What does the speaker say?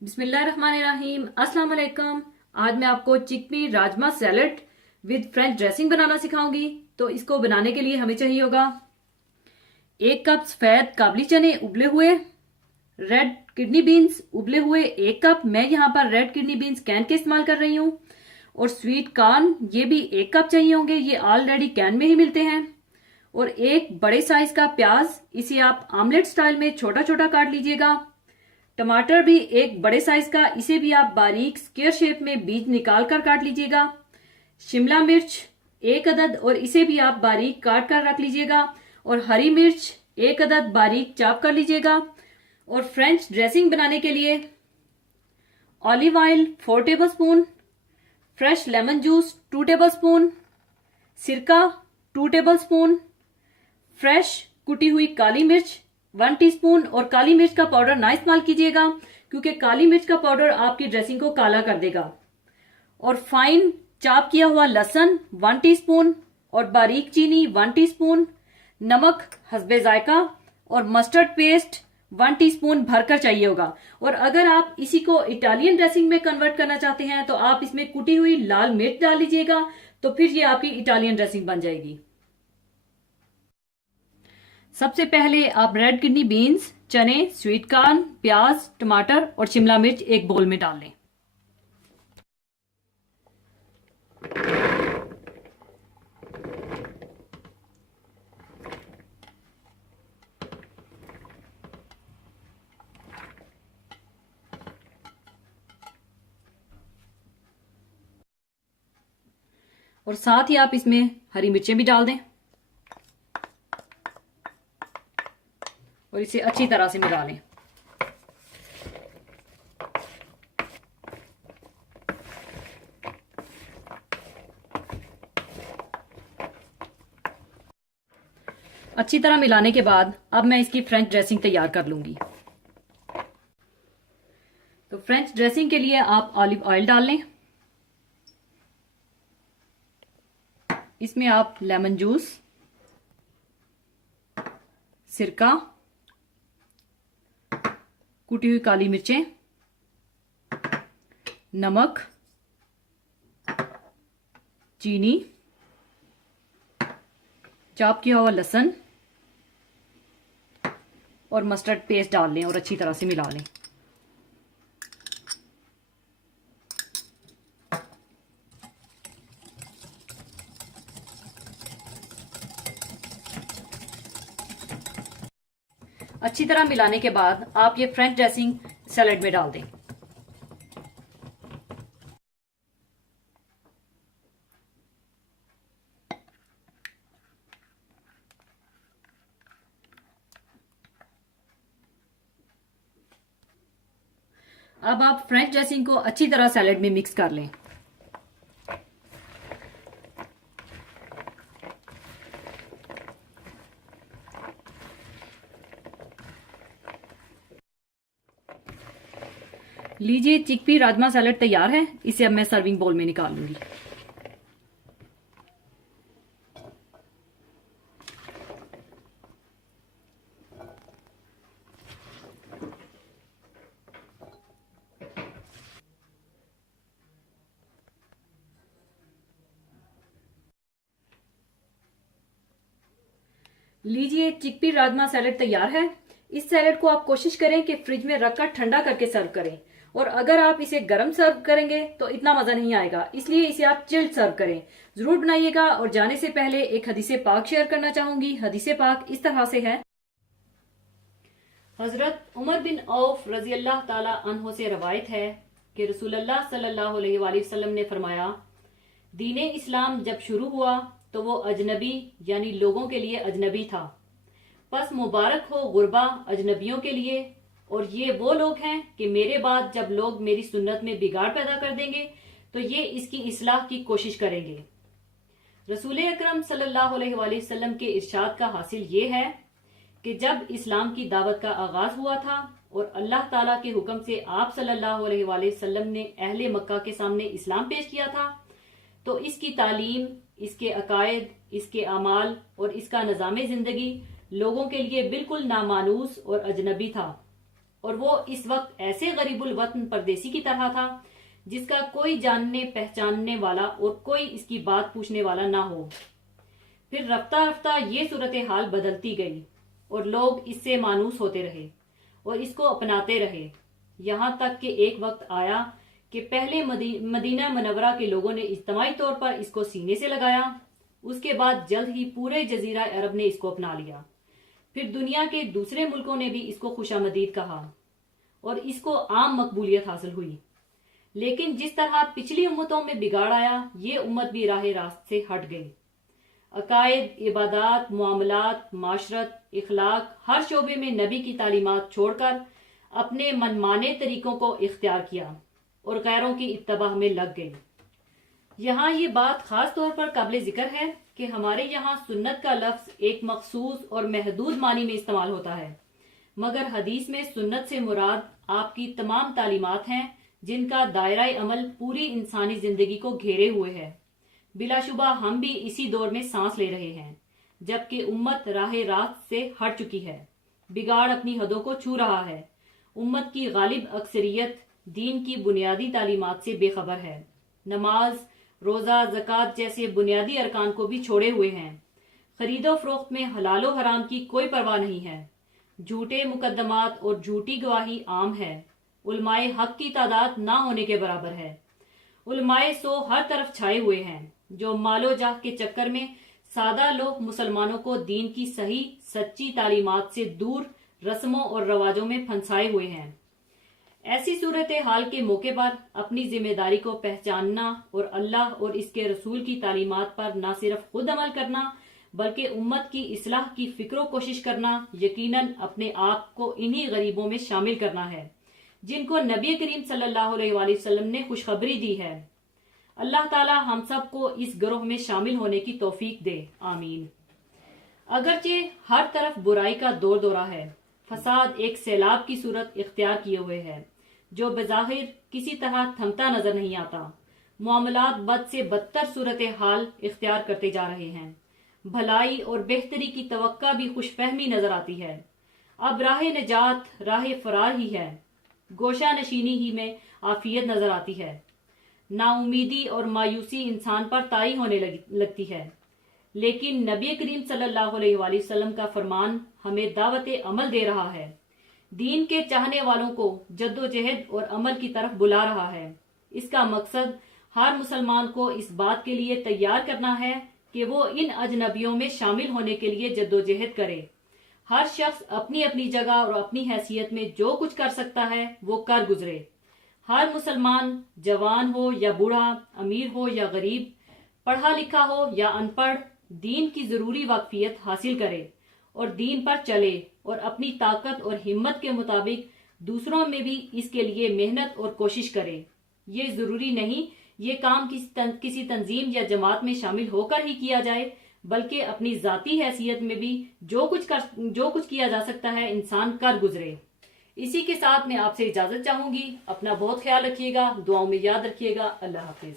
बिस्मिल्लाहिर्रहमानिर्रहीम। अस्सलाम वालेकुम। आज मैं आपको chickpea rajma salad with French dressing बनाना सिखाऊंगी। तो इसको बनाने के लिए हमें चाहिए होगा 1 कप सफेद काबली चने उबले हुए, रेड किडनी बीन्स उबले हुए 1 कप। मैं यहाँ पर रेड किडनी बीन्स कैन के इस्तेमाल कर रही हूँ। और स्वीट कॉर्न ये भी 1 कप चाहिए होंगे, ये ऑलरेडी कैन में ही मिलते हैं। और एक बड़े साइज का प्याज, इसे आप आमलेट स्टाइल में छोटा छोटा काट लीजिएगा। टमाटर भी एक बड़े साइज का, इसे भी आप बारीक स्क्वायर शेप में बीज निकाल कर काट लीजिएगा। शिमला मिर्च 1 अदद और इसे भी आप बारीक काट कर रख लीजिएगा। और हरी मिर्च 1 अदद बारीक चॉप कर लीजिएगा। और फ्रेंच ड्रेसिंग बनाने के लिए olive oil 4 table spoon, fresh lemon juice 2 table spoon, सिरका 2 टेबल स्पून, फ्रेश कुटी हुई काली मिर्च 1 टीस्पून। और काली मिर्च का पाउडर ना इस्तेमाल कीजिएगा क्योंकि काली मिर्च का पाउडर आपकी ड्रेसिंग को काला कर देगा। और फाइन चॉप किया हुआ लहसुन 1 टीस्पून और बारीक चीनी 1 टीस्पून, नमक हस्बे जायका और मस्टर्ड पेस्ट 1 टीस्पून भरकर चाहिए होगा। और अगर आप इसी को इटालियन ड्रेसिंग में कन्वर्ट करना चाहते हैं तो आप इसमें कुटी हुई लाल मिर्च डाल लीजिएगा, तो फिर ये आपकी इटालियन ड्रेसिंग बन जाएगी। सबसे पहले आप रेड किडनी बीन्स, चने, स्वीट कॉर्न, प्याज, टमाटर और शिमला मिर्च एक बोल में डाल लें। और साथ ही आप इसमें हरी मिर्चें भी डाल दें और इसे अच्छी तरह से मिला लें। अच्छी तरह मिलाने के बाद अब मैं इसकी फ्रेंच ड्रेसिंग तैयार कर लूंगी। तो फ्रेंच ड्रेसिंग के लिए आप ऑलिव ऑयल डाल लें। इसमें आप लेमन जूस, सिरका, कुटी हुई काली मिर्चें, नमक, चीनी, चॉप किया हुआ लहसुन और मस्टर्ड पेस्ट डाल लें और अच्छी तरह से मिला लें। अच्छी तरह मिलाने के बाद आप ये फ्रेंच ड्रेसिंग सैलेड में डाल दें। अब आप फ्रेंच ड्रेसिंग को अच्छी तरह सैलेड में मिक्स कर लें। लीजिए, चिकपी राजमा सैलेड तैयार है। इसे अब मैं सर्विंग बोल में निकाल लूंगी। लीजिए, चिकपी राजमा सैलेड तैयार है। इस सैलेड को आप कोशिश करें कि फ्रिज में रखकर ठंडा करके सर्व करें। और अगर आप इसे गर्म सर्व करेंगे तो इतना मजा नहीं आएगा, इसलिए इसे आप चिल्ड सर्व करें। जरूर बनाइएगा। और जाने से पहले एक हदीसे पाक शेयर करना चाहूंगी। हदीसे पाक इस तरह से है। हजरत उमर बिन औफ रजी अल्लाह ताला अन्हो से रवायत है कि रसूलुल्लाह सल्लल्लाहु अलैहि वसल्लम ने फरमाया, दीने इस्लाम जब शुरू हुआ तो वो अजनबी यानी लोगों के लिए अजनबी था। बस मुबारक हो गुरबा अजनबियों के लिए। और ये वो लोग हैं कि मेरे बाद जब लोग मेरी सुन्नत में बिगाड़ पैदा कर देंगे तो ये इसकी इस्लाह की कोशिश करेंगे। रसूल अकरम सल्लल्लाहु अलैहि वसल्लम के इरशाद का हासिल ये है कि जब इस्लाम की दावत का आगाज हुआ था और अल्लाह ताला के हुक्म से आप सल्लल्लाहु अलैहि वसल्लम ने अहले मक्का के सामने इस्लाम पेश किया था, तो इसकी तालीम, इसके अकायद, इसके अमाल और इसका निज़ाम जिंदगी लोगों के लिए बिल्कुल नामानूस और अजनबी था। और वो इस वक्त ऐसे गरीबुल वतन परदेसी की तरह था जिसका कोई जानने पहचानने वाला और कोई इसकी बात पूछने वाला ना हो। फिर रफ्ता रफ्ता ये सूरत हाल बदलती गई और लोग इससे मानूस होते रहे और इसको अपनाते रहे, यहाँ तक कि एक वक्त आया कि पहले मदीना मनवरा के लोगों ने इज्तिमाई तौर पर इसको सीने से लगाया। उसके बाद जल्द ही पूरे जजीरा अरब ने इसको अपना लिया। फिर दुनिया के दूसरे मुल्कों ने भी इसको खुशामदीद कहा और इसको आम मकबूलियत हासिल हुई। लेकिन जिस तरह पिछली उम्मतों में बिगाड़ आया, ये उम्मत भी राह रास्त से हट गई। अकायद, इबादात, मुआमलात, माशरत, इखलाक, हर शोबे में नबी की तालीमात छोड़कर अपने मनमाने तरीकों को इख्तियार किया और गैरों की इत्तबा में लग गई। यहाँ ये बात खास तौर पर काबिल जिक्र है कि हमारे यहाँ सुन्नत का लफ्ज एक मखसूस और महदूद मानी में इस्तेमाल होता है, मगर हदीस में सुन्नत से मुराद आपकी तमाम तालीमात हैं जिनका दायरा अमल पूरी इंसानी जिंदगी को घेरे हुए है। बिलाशुबा हम भी इसी दौर में सांस ले रहे हैं जबकि उम्मत राह रास्त से हट चुकी है, बिगाड़ अपनी हदों को छू रहा है। उम्मत की गालिब अक्सरियत दीन की बुनियादी तालीमात से बेखबर है, नमाज, रोजा, ज़कात जैसे बुनियादी अरकान को भी छोड़े हुए हैं। खरीदो फरोख्त में हलालो हराम की कोई परवाह नहीं है। झूठे मुकदमात और झूठी गवाही आम है। उलमाए हक की तादाद ना होने के बराबर है। उलमाए सो हर तरफ छाए हुए हैं जो मालो जाह के चक्कर में सादा लोग मुसलमानों को दीन की सही सच्ची तालीमात से दूर रस्मों और रवाजों में फंसाए हुए हैं। ऐसी सूरत हाल के मौके पर अपनी जिम्मेदारी को पहचानना और अल्लाह और इसके रसूल की तालीमात पर न सिर्फ खुद अमल करना बल्कि उम्मत की इस्लाह की फिक्र कोशिश करना, यकीनन अपने आप को इन्हीं गरीबों में शामिल करना है जिनको नबी करीम सल्लल्लाहु अलैहि वसल्लम ने खुशखबरी दी है। अल्लाह ताला हम सब को इस गिरोह में शामिल होने की तौफीक दे, आमीन। अगरचे हर तरफ बुराई का दौर दौरा है, फसाद एक सैलाब की सूरत इख्तियार किए हुए है जो बज़ाहिर किसी तरह थमता नजर नहीं आता। मामलात बद से बदतर सूरत हाल इख्तियार करते जा रहे हैं। भलाई और बेहतरी की तवक्का भी खुशफहमी नजर आती है। अब राह निजात राह फरार ही है। गोशा नशीनी ही में आफियत नजर आती है। नाउमीदी और मायूसी इंसान पर ताई होने लगती है। लेकिन नबी करीम सल्लल्लाहु अलैहि वसल्लम का फरमान हमें दावत अमल दे रहा है, दीन के चाहने वालों को जद्दोजहद और अमल की तरफ बुला रहा है। इसका मकसद हर मुसलमान को इस बात के लिए तैयार करना है कि वो इन अजनबियों में शामिल होने के लिए जद्दोजहद करे। हर शख्स अपनी अपनी जगह और अपनी हैसियत में जो कुछ कर सकता है वो कर गुजरे। हर मुसलमान जवान हो या बूढ़ा, अमीर हो या गरीब, पढ़ा लिखा हो या अनपढ़, दीन की जरूरी वाकफियत हासिल करे और दीन पर चले और अपनी ताकत और हिम्मत के मुताबिक दूसरों में भी इसके लिए मेहनत और कोशिश करे। ये जरूरी नहीं ये काम किसी तंजीम या जमात में शामिल होकर ही किया जाए, बल्कि अपनी जाती हैसियत में भी जो कुछ किया जा सकता है इंसान कर गुजरे। इसी के साथ मैं आपसे इजाजत चाहूंगी। अपना बहुत ख्याल रखिएगा, दुआओं में याद रखिएगा। अल्लाह हाफिज।